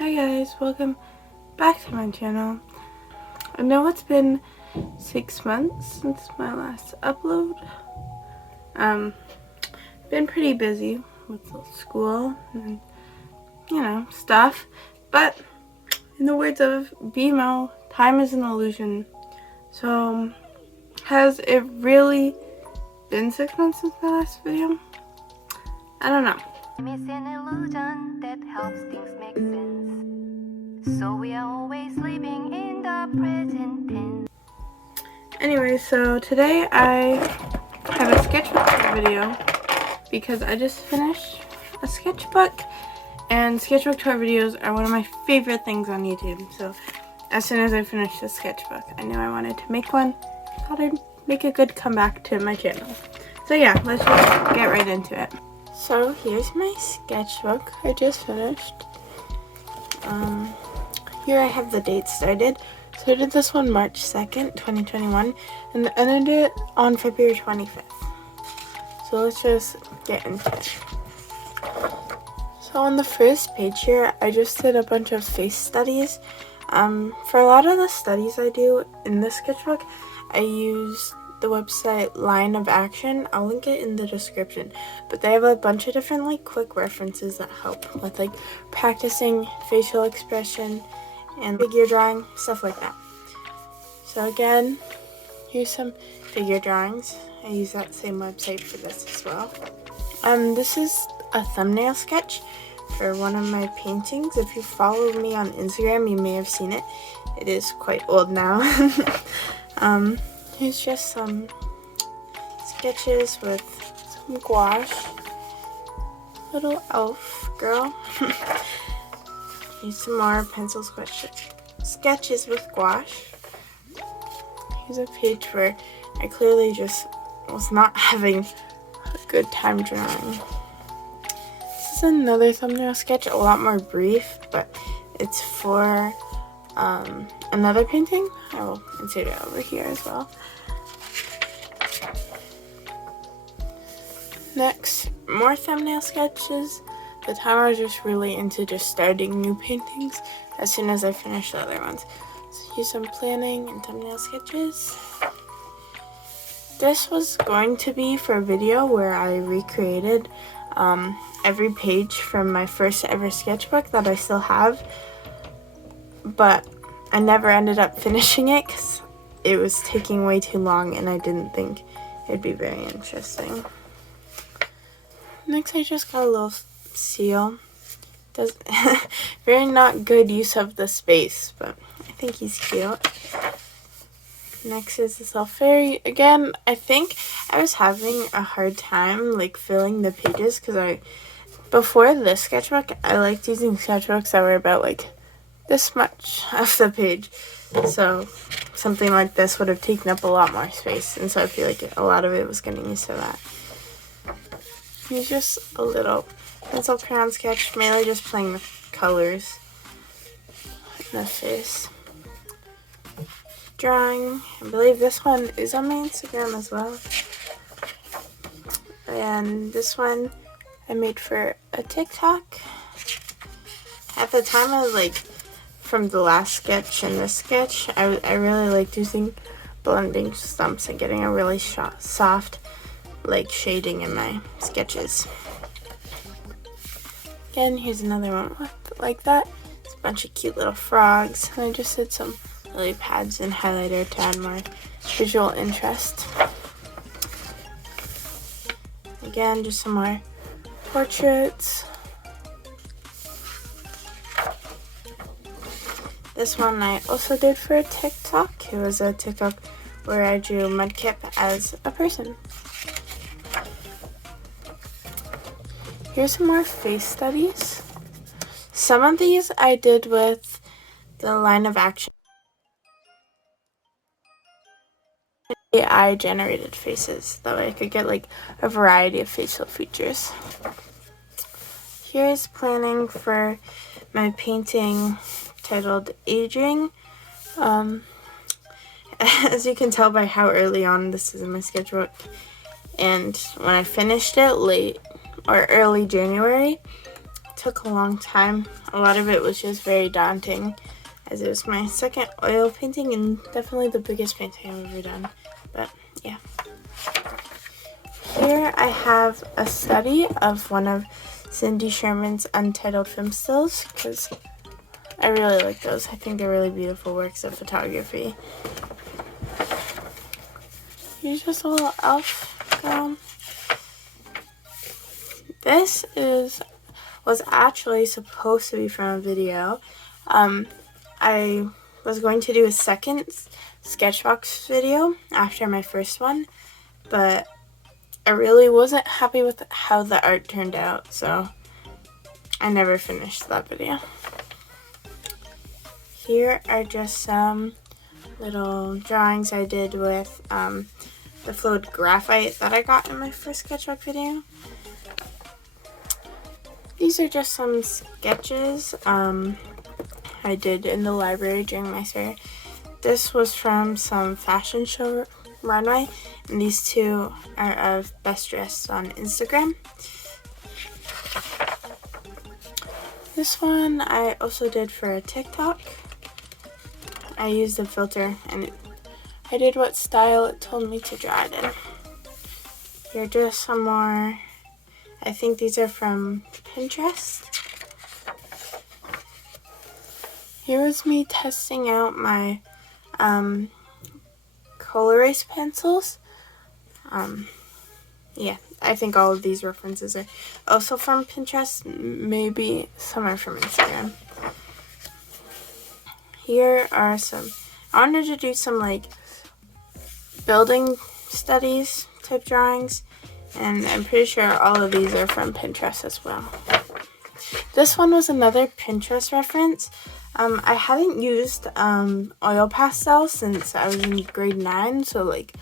Hi guys, welcome back to my channel. I know it's been 6 months since my last upload. Been pretty busy with school and stuff, but in the words of BMO, time is an illusion. So has it really been 6 months since my last video? I don't know. Time is an illusion that helps things make sense. So we are always living in the present tense. Anyway, so today I have a sketchbook video because I just finished a sketchbook, and sketchbook tour videos are one of my favorite things on YouTube. So as soon as I finished the sketchbook, I knew I wanted to make one. Thought I'd make a good comeback to my channel. So yeah, let's just get right into it. So here's my sketchbook I just finished. Here I have the dates that I did. So I did this one March 2nd, 2021, and I ended it on February 25th. So let's just get into it. So on the first page here, I just did a bunch of face studies. For a lot of the studies I do in this sketchbook, I use the website Line of Action. I'll link it in the description. But they have a bunch of different quick references that help with practicing facial expression and figure drawing, stuff like that. So again, here's some figure drawings. I use that same website for this as well. This is a thumbnail sketch for one of my paintings. If you follow me on Instagram, you may have seen it. It is quite old now. Here's just some sketches with some gouache. Little elf girl. Here's some more pencil sketches with gouache. Here's a page where I clearly just was not having a good time drawing. This is another thumbnail sketch, a lot more brief, but it's for another painting. I will insert it over here as well. Next, more thumbnail sketches. The time I was just really into just starting new paintings as soon as I finished the other ones. So here's some planning and thumbnail sketches. This was going to be for a video where I recreated every page from my first ever sketchbook that I still have, but I never ended up finishing it because it was taking way too long and I didn't think it'd be very interesting. Next, I just got a little seal. Does very not good use of the space, but I think he's cute. Next is this little fairy. Again, I think I was having a hard time filling the pages because before this sketchbook, I liked using sketchbooks that were about this much of the page. So something like this would have taken up a lot more space, and so I feel like a lot of it was getting used to that. Here's just a little pencil crayon sketch, mainly just playing with colors in the face. Drawing, I believe this one is on my Instagram as well. And this one I made for a TikTok. At the time I was from the last sketch and this sketch, I really liked using blending stumps and getting a really soft shading in my sketches. Again, here's another one like that. It's a bunch of cute little frogs, and I just did some lily pads and highlighter to add more visual interest. Again, just some more portraits. This one I also did for a TikTok. It was a TikTok where I drew Mudkip as a person. Here's some more face studies. Some of these I did with the Line of Action AI generated faces. That way I could get a variety of facial features. Here's planning for my painting titled Aging. As you can tell by how early on this is in my sketchbook, and when I finished it early January, took a long time. A lot of it was just very daunting, as it was my second oil painting and definitely the biggest painting I've ever done. But yeah. Here I have a study of one of Cindy Sherman's Untitled film stills, because I really like those. I think they're really beautiful works of photography. Here's just a little elf girl. This was actually supposed to be from a video. I was going to do a second sketchbox video after my first one, but I really wasn't happy with how the art turned out, so I never finished that video. Here are just some little drawings I did with the fluid graphite that I got in my first sketchbook video. These are just some sketches I did in the library during my stay. This was from some fashion show runway, and these two are of best dressed on Instagram. This one I also did for a TikTok. I used a filter and I did what style it told me to draw it in. Here are just some more. I think these are from Pinterest. Here was me testing out my color erase pencils. Yeah, I think all of these references are also from Pinterest. Maybe some are from Instagram. Here are some, I wanted to do some like building studies type drawings, and I'm pretty sure all of these are from Pinterest as well. This one was another Pinterest reference. I hadn't used oil pastels since I was in grade 9, so like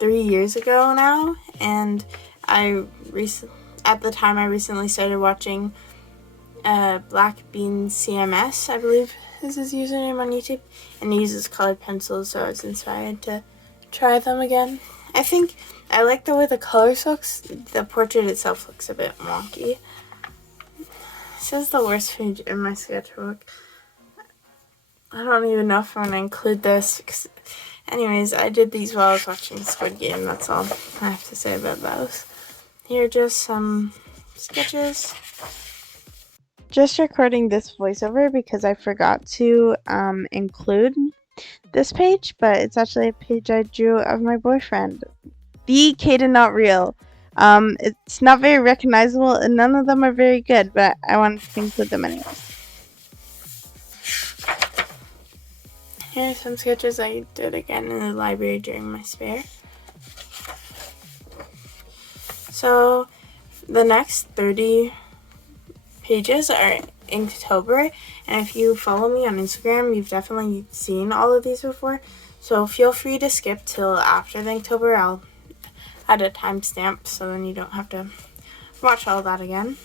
3 years ago now, and at the time I recently started watching Black Bean CMS, I believe is his username on YouTube, and he uses colored pencils, so I was inspired to try them again. I think I like the way the colors looks. The portrait itself looks a bit wonky. This is the worst page in my sketchbook. I don't even know if I'm going to include this. Anyways, I did these while I was watching Squid Game. That's all I have to say about those. Here are just some sketches. Just recording this voiceover because I forgot to include this page, but it's actually a page I drew of my boyfriend. The Caden Not Real. It's not very recognizable and none of them are very good, but I wanted to include them anyways. Here are some sketches I did again in the library during my spare. So the next 30 pages are Inktober, and if you follow me on Instagram, you've definitely seen all of these before, so feel free to skip till after the Inktober. I'll add a timestamp so then you don't have to watch all that again.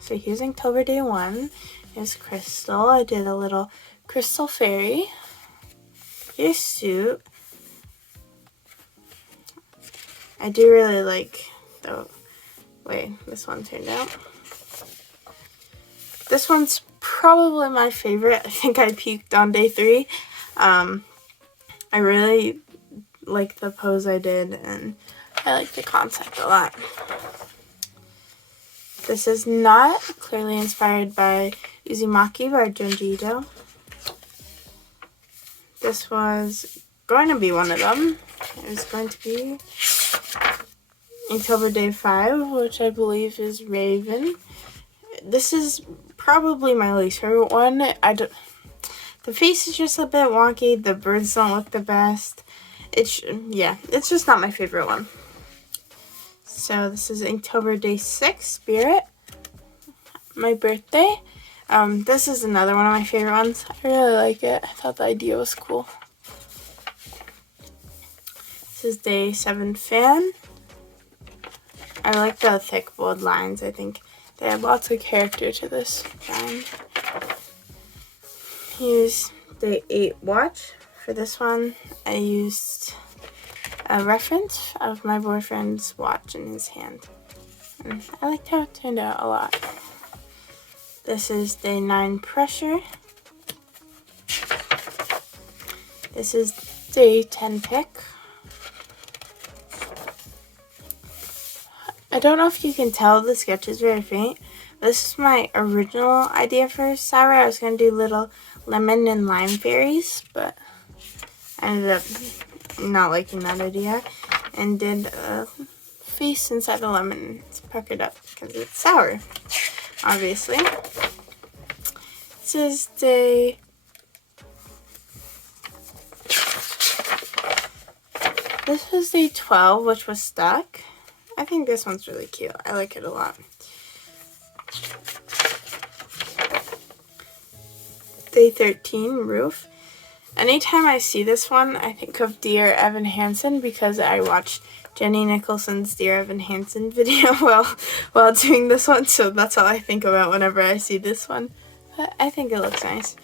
So here's Inktober day 1. Here's Crystal. I did a little crystal fairy. Here's Suit. I do really like the way this one turned out. This one's probably my favorite. I think I peaked on day 3. I really like the pose I did, and I like the concept a lot. This is not clearly inspired by Uzumaki by Junji Ito. This was going to be one of them. It was going to be Inktober Day 5, which I believe is Raven. This is probably my least favorite one. The face is just a bit wonky. The birds don't look the best. It's just not my favorite one. So this is Inktober Day 6, Spirit. My birthday. This is another one of my favorite ones. I really like it. I thought the idea was cool. This is Day 7, Fan. I like the thick, bold lines. I think they add lots of character to this drawing. Here's Day 8, Watch. For this one, I used a reference of my boyfriend's watch in his hand. And I liked how it turned out a lot. This is day 9 pressure. This is day 10 pick. I don't know if you can tell the sketch is very faint. This is my original idea for sour. I was going to do little lemon and lime fairies, but I ended up not liking that idea and did a face inside the lemon. It's puckered up because it's sour, obviously. This is day... This was day 12, which was stuck. I think this one's really cute. I like it a lot. Day 13, roof. Anytime I see this one, I think of Dear Evan Hansen because I watched Jenny Nicholson's Dear Evan Hansen video while doing this one, so that's all I think about whenever I see this one. But I think it looks nice.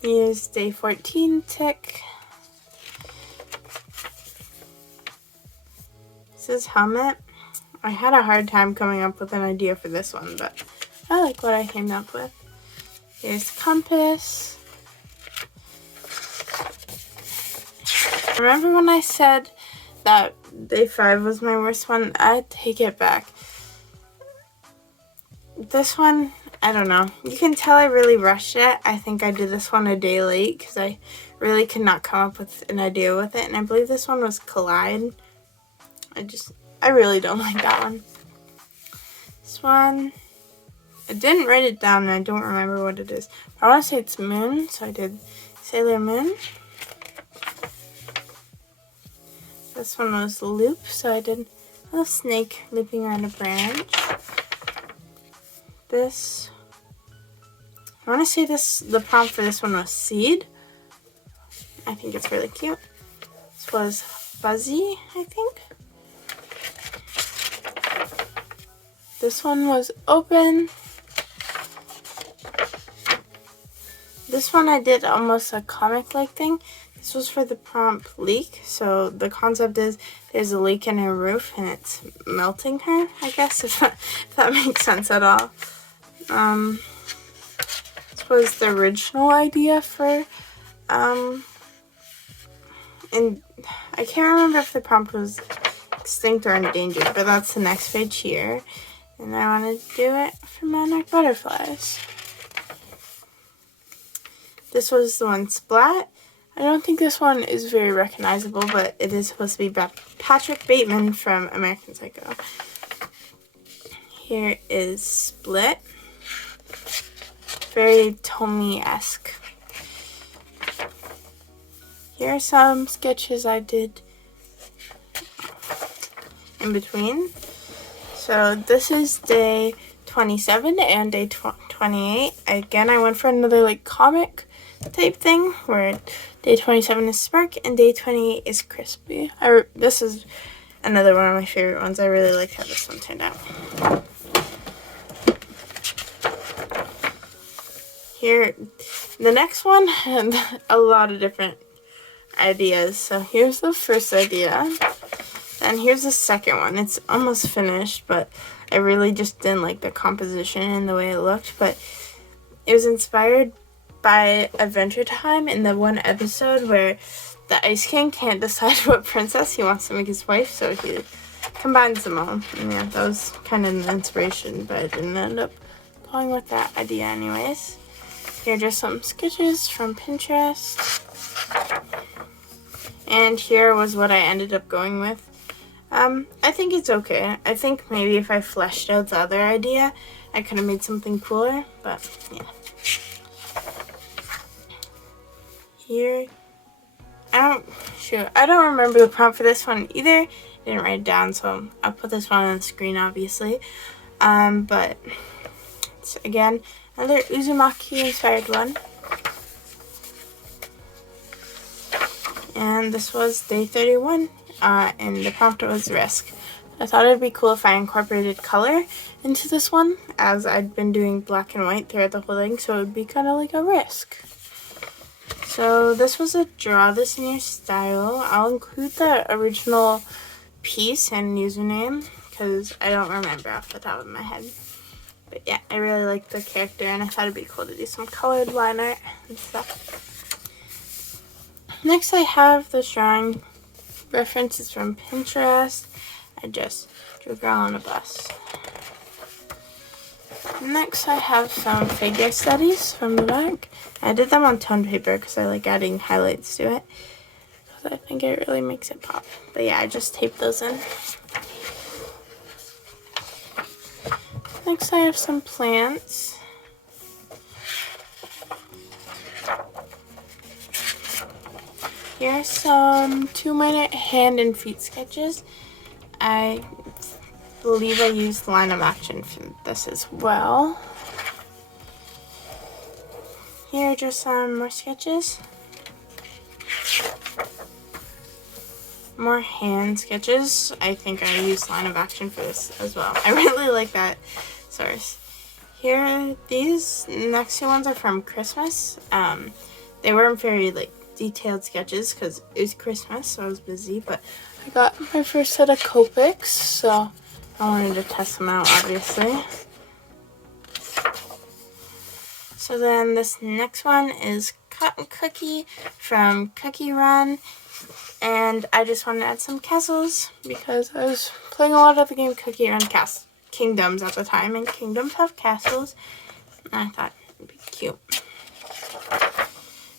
Here's day 14 tick. This is helmet. I had a hard time coming up with an idea for this one, but I like what I came up with. Here's compass. Remember when I said that day 5 was my worst one? I take it back. This one, I don't know. You can tell I really rushed it. I think I did this one a day late because I really could not come up with an idea with it. And I believe this one was Collide. I really don't like that one. This one, I didn't write it down and I don't remember what it is. I want to say it's Moon, so I did Sailor Moon. This one was Loop, so I did a little snake looping around a branch. This, I want to say the prompt for this one was Seed. I think it's really cute. This was Fuzzy, I think. This one was Open. This one I did almost a comic-like thing. This was for the prompt Leak. So the concept is there's a leak in her roof and it's melting her, I guess, if that makes sense at all. This was the original idea for, and I can't remember if the prompt was extinct or endangered, but that's the next page here. And I wanted to do it for monarch butterflies. This was the one Splat. I don't think this one is very recognizable, but it is supposed to be Patrick Bateman from American Psycho. Here is Split. Very Tommy-esque. Here are some sketches I did in between. So this is day 27 and day 28. Again, I went for another like comic type thing where day 27 is Spark and day 28 is Crispy. This is another one of my favorite ones. I really liked how this one turned out. Here, the next one had a lot of different ideas. So here's the first idea. And here's the second one. It's almost finished, but I really just didn't like the composition and the way it looked. But it was inspired by Adventure Time in the one episode where the Ice King can't decide what princess he wants to make his wife, so he combines them all. And yeah, that was kind of the inspiration, but I didn't end up going with that idea anyways. Here are just some sketches from Pinterest. And here was what I ended up going with. I think it's okay. I think maybe if I fleshed out the other idea, I could have made something cooler, but yeah. Here, I don't remember the prompt for this one either. I didn't write it down, so I'll put this one on the screen, obviously. But it's, again, another Uzumaki inspired one. And this was day 31. And the prompt was Risk. I thought it would be cool if I incorporated color into this one, as I'd been doing black and white throughout the whole thing, so it would be kind of like a risk. So this was a draw this in your style. I'll include the original piece and username, because I don't remember off the top of my head. But yeah, I really like the character, and I thought it'd be cool to do some colored line art and stuff. Next I have this drawing. References from Pinterest. I just drew a girl on a bus. Next I have some figure studies from the back. I did them on toned paper because I like adding highlights to it, because I think it really makes it pop. But yeah, I just taped those in. Next I have some plants. Here are some 2-minute hand and feet sketches. I believe I used line of action for this as well. Here are just some more sketches. More hand sketches. I think I used line of action for this as well. I really like that source. Here, these next two ones are from Christmas. They weren't very like detailed sketches because it was Christmas, so I was busy, but I got my first set of Copics, so I wanted to test them out, obviously. So then this next one is Cotton Cookie from Cookie Run, and I just wanted to add some castles because I was playing a lot of the game Cookie Run Kingdoms at the time, and kingdoms have castles, and I thought it'd be cute.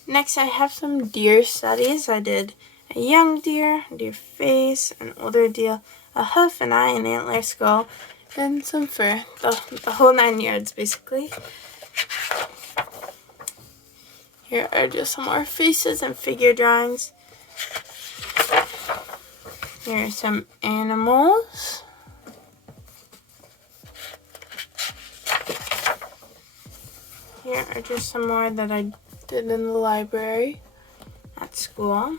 Next I have some deer studies. I did a young deer, deer face, an older deer, a hoof, an eye, an antler, skull, and some fur. The whole 9 yards, basically. Here are just some more faces and figure drawings. Here are some animals. Here are just some more that I did in the library at school.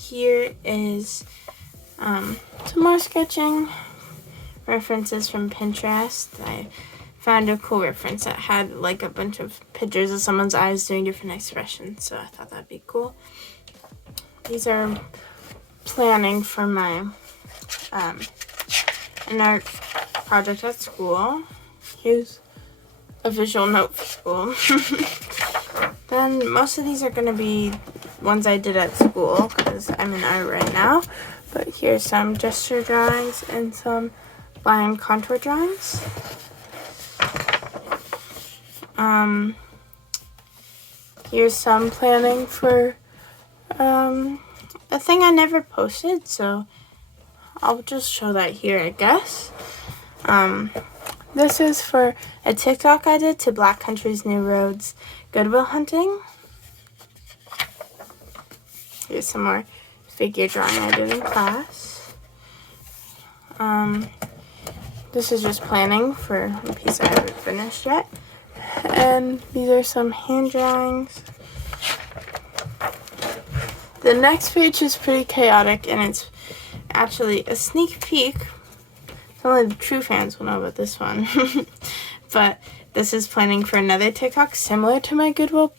Here is some more sketching references from Pinterest. I found a cool reference that had like a bunch of pictures of someone's eyes doing different expressions, so I thought that'd be cool. These are planning for my an art project at school. Here's a visual note for school. Then most of these are going to be ones I did at school because I'm in art right now. But here's some gesture drawings and some line contour drawings. Here's some planning for a thing I never posted, so I'll just show that here, I guess. This is for a TikTok I did to Black Country's New Roads Goodwill Hunting. Here's some more figure drawing I did in class. This is just planning for a piece I haven't finished yet. And these are some hand drawings. The next page is pretty chaotic, and it's actually a sneak peek. Only the true fans will know about this one. But this is planning for another TikTok similar to my Goodwill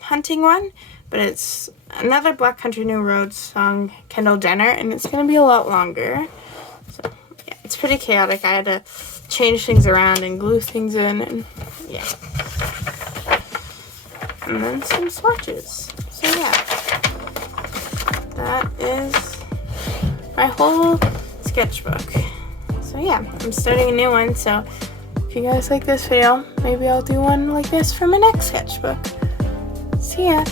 Hunting one, but it's another Black Country New Roads song, Kendall Jenner, and it's going to be a lot longer. So yeah, it's pretty chaotic. I had to change things around and glue things in, and yeah. And then some swatches. So yeah, that is my whole sketchbook. So yeah, I'm starting a new one, so if you guys like this video, maybe I'll do one like this for my next sketchbook. See ya!